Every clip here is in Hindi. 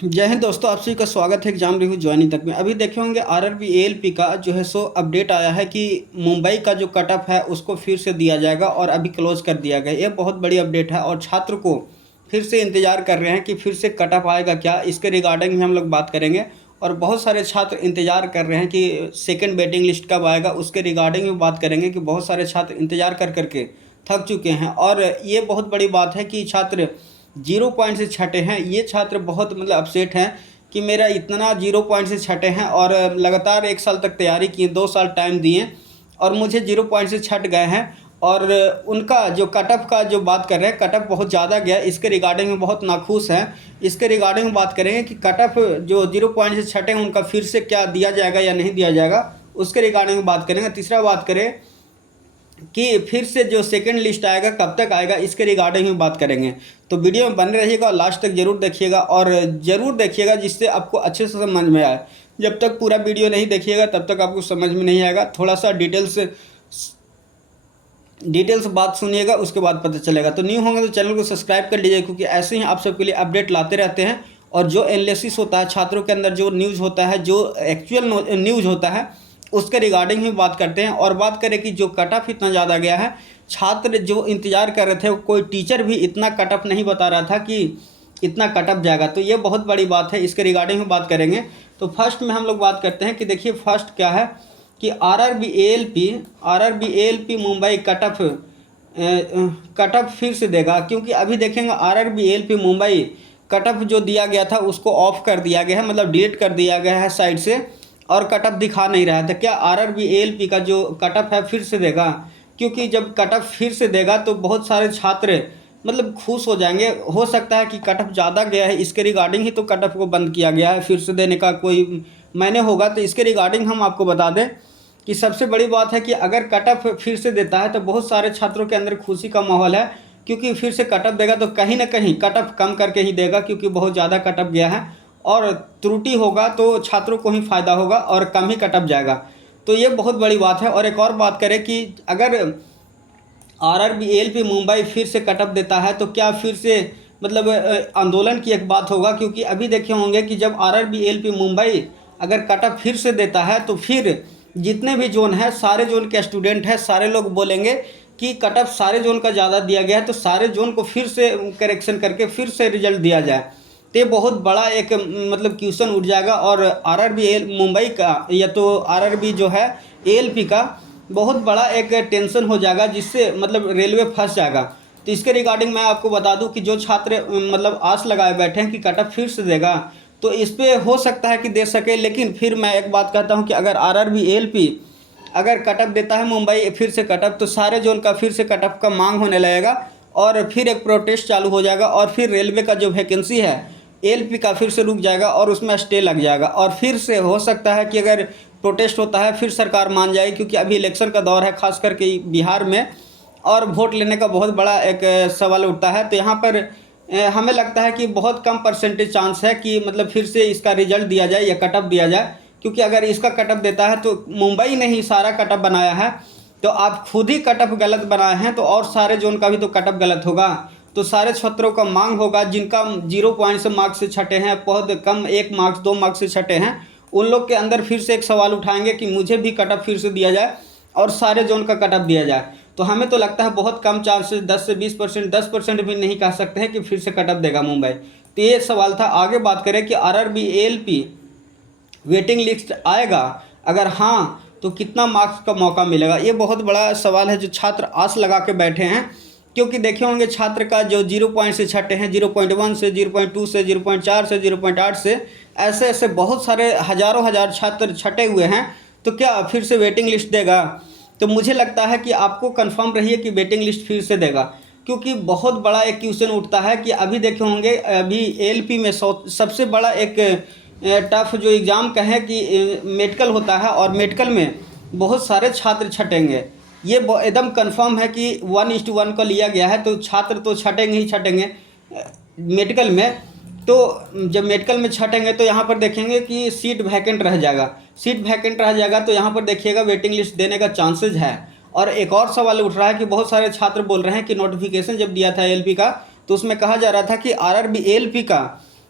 जय हिंद दोस्तों, आप सभी का स्वागत है एग्जाम रिव्यू ज्वाइनिंग तक में। अभी देखे होंगे आरआरबी एएलपी का जो है सो अपडेट आया है कि मुंबई का जो कट ऑफ है उसको फिर से दिया जाएगा और अभी क्लोज कर दिया गया। ये बहुत बड़ी अपडेट है और छात्र को फिर से इंतजार कर रहे हैं कि फिर से कट ऑफ आएगा क्या, इसके रिगार्डिंग में हम लोग बात करेंगे। और बहुत सारे छात्र इंतजार कर रहे हैं कि सेकेंड वेटिंग लिस्ट कब आएगा, उसके रिगार्डिंग में बात करेंगे कि बहुत सारे छात्र इंतजार कर करके थक चुके हैं। और ये बहुत बड़ी बात है कि छात्र 0 पॉइंट से छटे हैं। ये छात्र बहुत अपसेट हैं कि मेरा इतना 0 पॉइंट से छटे हैं और लगातार 1 साल तक तैयारी की, 2 साल टाइम दिए और मुझे 0 पॉइंट से छट गए हैं। और उनका जो कट ऑफ का जो बात कर रहे हैं, कट ऑफ बहुत ज़्यादा गया, इसके रिगार्डिंग में बहुत नाखुश हैं। इसके रिगार्डिंग में बात करेंगे कि कट ऑफ जो 0 पॉइंट से छटे हैं उनका फिर से क्या दिया जाएगा या नहीं दिया जाएगा, उसके रिगार्डिंग में बात करेंगे। तीसरा बात करें कि फिर से जो सेकंड लिस्ट आएगा कब तक आएगा, इसके रिगार्डिंग में बात करेंगे। तो वीडियो में बने रहिएगा और लास्ट तक जरूर देखिएगा और ज़रूर देखिएगा जिससे आपको अच्छे से समझ में आए। जब तक पूरा वीडियो नहीं देखिएगा तब तक आपको समझ में नहीं आएगा। थोड़ा सा डिटेल्स बात सुनिएगा, उसके बाद पता चलेगा। तो न्यू होंगे तो चैनल को सब्सक्राइब कर लीजिए, क्योंकि ऐसे ही आप सबके लिए अपडेट लाते रहते हैं। और जो एनालिसिस होता है छात्रों के अंदर, जो न्यूज़ होता है, जो एक्चुअल न्यूज़ होता है, उसके रिगार्डिंग भी बात करते हैं। और बात करें कि जो कट ऑफ इतना ज़्यादा गया है, छात्र जो इंतज़ार कर रहे थे, कोई टीचर भी इतना कट ऑफ नहीं बता रहा था कि इतना कट ऑफ जाएगा। तो ये बहुत बड़ी बात है, इसके रिगार्डिंग में बात करेंगे। तो फर्स्ट में हम लोग बात करते हैं कि देखिए फर्स्ट क्या है कि RRB ALP Mumbai cut off फिर से देगा। क्योंकि अभी देखेंगे RRB ALP Mumbai cut off जो दिया गया था उसको ऑफ कर दिया गया है, मतलब डिलीट कर दिया गया है साइड से, और कट ऑफ दिखा नहीं रहा था। क्या आरआरबी एएलपी का जो कट ऑफ है फिर से देगा? क्योंकि जब कट ऑफ फिर से देगा तो बहुत सारे छात्र खुश हो जाएंगे। हो सकता है कि कट ऑफ ज़्यादा गया है, इसके रिगार्डिंग ही तो कट ऑफ को बंद किया गया है, फिर से देने का कोई मायने होगा। तो इसके रिगार्डिंग हम आपको बता दें कि सबसे बड़ी बात है कि अगर कट ऑफ फिर से देता है तो बहुत सारे छात्रों के अंदर खुशी का माहौल है। क्योंकि फिर से कट ऑफ देगा तो कहीं ना कहीं कट ऑफ कम करके ही देगा, क्योंकि बहुत ज़्यादा कट ऑफ गया है। और त्रुटि होगा तो छात्रों को ही फायदा होगा और कम ही कट ऑफ जाएगा। तो ये बहुत बड़ी बात है। और एक और बात करें कि अगर आरआरबी एएलपी मुंबई फिर से कट ऑफ देता है तो क्या फिर से आंदोलन की एक बात होगा। क्योंकि अभी देखे होंगे कि जब आरआरबी एएलपी मुंबई अगर कट ऑफ फिर से देता है तो फिर जितने भी जोन है, सारे जोन के स्टूडेंट हैं, सारे लोग बोलेंगे कि कट ऑफ सारे जोन का ज़्यादा दिया गया है, तो सारे जोन को फिर से करेक्शन करके फिर से रिजल्ट दिया जाए। तो ये बहुत बड़ा एक क्वेश्चन उठ जाएगा। और आरआरबी एल मुंबई का या तो आरआरबी जो है एएलपी का बहुत बड़ा एक टेंशन हो जाएगा, जिससे रेलवे फंस जाएगा। तो इसके रिगार्डिंग मैं आपको बता दूं कि जो छात्र आस लगाए बैठे हैं कि कट ऑफ फिर से देगा, तो इस पर हो सकता है कि दे सके। लेकिन फिर मैं एक बात कहता हूं कि अगर आरआरबी एएलपी अगर कट ऑफ देता है मुंबई फिर से कट ऑफ, तो सारे जोन का फिर से कट ऑफ का मांग होने लगेगा और फिर एक प्रोटेस्ट चालू हो जाएगा। और फिर रेलवे का जो वैकेंसी है एएलपी का फिर से रुक जाएगा और उसमें स्टे लग जाएगा। और फिर से हो सकता है कि अगर प्रोटेस्ट होता है फिर सरकार मान जाए, क्योंकि अभी इलेक्शन का दौर है खास करके बिहार में, और वोट लेने का बहुत बड़ा एक सवाल उठता है। तो यहाँ पर हमें लगता है कि बहुत कम परसेंटेज चांस है कि फिर से इसका रिजल्ट दिया जाए या कट ऑफ दिया जाए। क्योंकि अगर इसका कट ऑफ देता है तो मुंबई ने ही सारा कट ऑफ बनाया है, तो आप खुद ही कट ऑफ गलत बनाए हैं, तो और सारे जोन का भी तो कट ऑफ गलत होगा। तो सारे छात्रों का मांग होगा जिनका 0 पॉइंट से मार्क्स से छटे हैं, बहुत कम 1 मार्क्स 2 मार्क्स से छटे हैं, उन लोग के अंदर फिर से एक सवाल उठाएंगे कि मुझे भी कट ऑफ फिर से दिया जाए और सारे जोन का कट ऑफ दिया जाए। तो हमें तो लगता है बहुत कम चांसेस, 10 से 20%, 10% भी नहीं कह सकते हैं कि फिर से कट ऑफ देगा मुंबई। तो ये सवाल था। आगे बात करें कि आरआरबी एएलपी वेटिंग लिस्ट आएगा, अगर हाँ तो कितना मार्क्स का मौका मिलेगा, ये बहुत बड़ा सवाल है जो छात्र आस लगा के बैठे हैं। क्योंकि देखे होंगे छात्र का जो 0 पॉइंट से छटे हैं, 0.1 से, 0.2 से, 0.4 से, 0.8 से, ऐसे ऐसे बहुत सारे हज़ारों हजार छात्र छटे हुए हैं। तो क्या फिर से वेटिंग लिस्ट देगा? तो मुझे लगता है कि आपको कंफर्म रहिए कि वेटिंग लिस्ट फिर से देगा। क्योंकि बहुत बड़ा एक क्वेश्चन उठता है कि अभी देखे होंगे अभी एएलपी में सबसे बड़ा एक टफ जो एग्ज़ाम कहें कि मेडिकल होता है, और मेडिकल में बहुत सारे छात्र छटेंगे। ये एकदम कंफर्म है कि 1:1 का लिया गया है, तो छात्र तो छटेंगे ही छटेंगे मेडिकल में। तो जब मेडिकल में छटेंगे तो यहाँ पर देखेंगे कि सीट वैकेंट रह जाएगा, सीट वैकेंट रह जाएगा तो यहाँ पर देखिएगा वेटिंग लिस्ट देने का चांसेज है। और एक और सवाल उठ रहा है कि बहुत सारे छात्र बोल रहे हैं कि नोटिफिकेशन जब दिया था एएलपी का तो उसमें कहा जा रहा था कि आरआरबी एएलपी का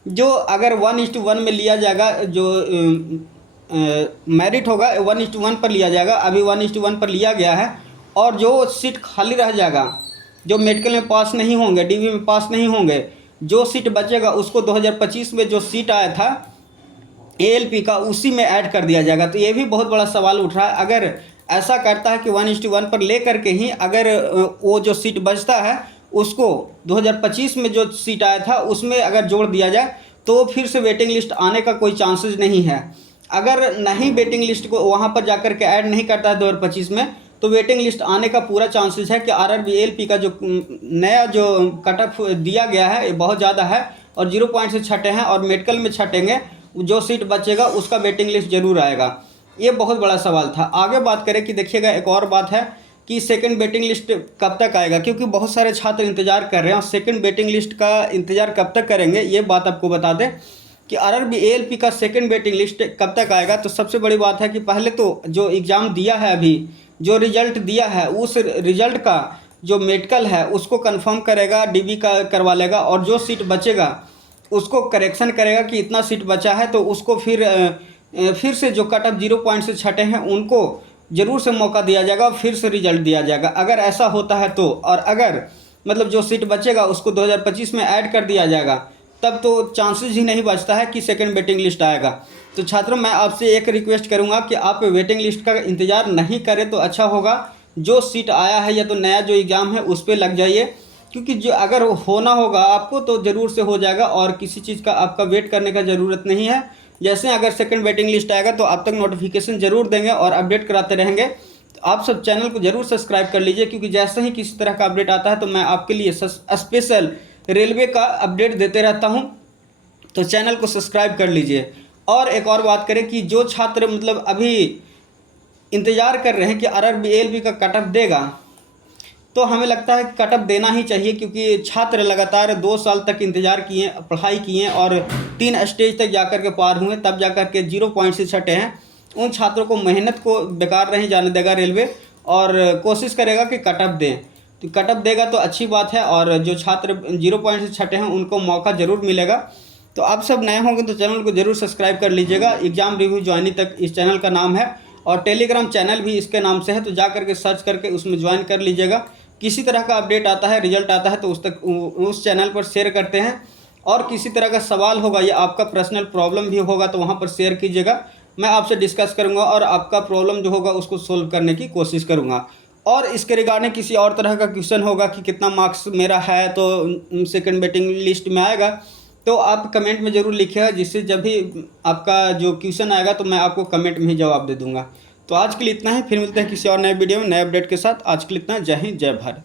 जो अगर 1:1 में लिया जाएगा, जो मेरिट होगा 1:1 पर लिया जाएगा, अभी 1:1 पर लिया गया है। और जो सीट खाली रह जाएगा, जो मेडिकल में पास नहीं होंगे, डीवी में पास नहीं होंगे, जो सीट बचेगा उसको 2025 में जो सीट आया था एएलपी का उसी में ऐड कर दिया जाएगा। तो ये भी बहुत बड़ा सवाल उठ रहा है। अगर ऐसा करता है कि 1:1 पर ले करके ही अगर वो जो सीट बचता है उसको 2025 में जो सीट आया था उसमें अगर जोड़ दिया जाए तो फिर से वेटिंग लिस्ट आने का कोई चांसेस नहीं है। अगर नहीं वेटिंग लिस्ट को वहाँ पर जाकर के ऐड नहीं करता है 2025 में, तो वेटिंग लिस्ट आने का पूरा चांसेस है कि आरआरबी एएलपी का जो नया जो कट ऑफ दिया गया है ये बहुत ज़्यादा है और 0 पॉइंट से छटे हैं और मेडिकल में छटेंगे, जो सीट बचेगा उसका वेटिंग लिस्ट जरूर आएगा। ये बहुत बड़ा सवाल था। आगे बात करें कि देखिएगा एक और बात है कि सेकंड वेटिंग लिस्ट कब तक आएगा, क्योंकि बहुत सारे छात्र इंतजार कर रहे हैं और सेकंड वेटिंग लिस्ट का इंतजार कब तक करेंगे ये बात आपको बता दें कि आरआरबी एएलपी का सेकंड वेटिंग लिस्ट कब तक आएगा। तो सबसे बड़ी बात है कि पहले तो जो एग्ज़ाम दिया है, अभी जो रिजल्ट दिया है उस रिजल्ट का जो मेडिकल है उसको कन्फर्म करेगा, डीबी का करवा लेगा और जो सीट बचेगा उसको करेक्शन करेगा कि इतना सीट बचा है, तो उसको फिर से जो कट ऑफ 0 पॉइंट से छटे हैं उनको ज़रूर से मौका दिया जाएगा और फिर से रिजल्ट दिया जाएगा। अगर ऐसा होता है तो, और अगर मतलब जो सीट बचेगा उसको 2025 में ऐड कर दिया जाएगा, तब तो चांसेस ही नहीं बचता है कि सेकंड वेटिंग लिस्ट आएगा। तो छात्रों मैं आपसे एक रिक्वेस्ट करूंगा कि आप वेटिंग लिस्ट का इंतज़ार नहीं करें तो अच्छा होगा। जो सीट आया है या तो नया जो एग्ज़ाम है उस पर लग जाइए, क्योंकि जो अगर होना होगा आपको तो ज़रूर से हो जाएगा और किसी चीज़ का आपका वेट करने का ज़रूरत नहीं है। जैसे अगर सेकंड वेटिंग लिस्ट आएगा तो आप तक नोटिफिकेशन ज़रूर देंगे और अपडेट कराते रहेंगे। तो आप सब चैनल को ज़रूर सब्सक्राइब कर लीजिए, क्योंकि जैसे ही किसी तरह का अपडेट आता है तो मैं आपके लिए स्पेशल रेलवे का अपडेट देते रहता हूँ। तो चैनल को सब्सक्राइब कर लीजिए। और एक और बात करें कि जो छात्र मतलब अभी इंतज़ार कर रहे हैं कि आरआरबी एएलपी का कट ऑफ देगा, तो हमें लगता है कट ऑफ देना ही चाहिए, क्योंकि छात्र लगातार 2 साल तक इंतज़ार किए, पढ़ाई किए और 3 स्टेज तक जाकर के पार हुए, तब जाकर के 0 पॉइंट से छटे हैं। उन छात्रों को मेहनत को बेकार नहीं जाने देगा रेलवे और कोशिश करेगा कि कट ऑफ दें। तो कट ऑफ देगा तो अच्छी बात है और जो छात्र 0 पॉइंट से छटे हैं उनको मौका ज़रूर मिलेगा। तो आप सब नए होंगे तो चैनल को ज़रूर सब्सक्राइब कर लीजिएगा। एग्ज़ाम रिव्यू ज्वाइनिंग तक इस चैनल का नाम है और टेलीग्राम चैनल भी इसके नाम से है, तो जा करके सर्च करके उसमें ज्वाइन कर लीजिएगा। किसी तरह का अपडेट आता है, रिजल्ट आता है तो उस चैनल पर शेयर करते हैं। और किसी तरह का सवाल होगा या आपका पर्सनल प्रॉब्लम भी होगा तो वहाँ पर शेयर कीजिएगा, मैं आपसे डिस्कस करूँगा और आपका प्रॉब्लम जो होगा उसको सोल्व करने की कोशिश करूँगा। और इसके रिगार्डिंग किसी और तरह का क्वेश्चन होगा कि कितना मार्क्स मेरा है तो सेकंड वेटिंग लिस्ट में आएगा, तो आप कमेंट में ज़रूर लिखिएगा, जिससे जब भी आपका जो क्वेश्चन आएगा तो मैं आपको कमेंट में ही जवाब दे दूँगा। तो आज के लिए इतना ही, फिर मिलते हैं किसी और नए वीडियो में नए अपडेट के साथ। आज के लिए इतना, जय हिंद जय भारत।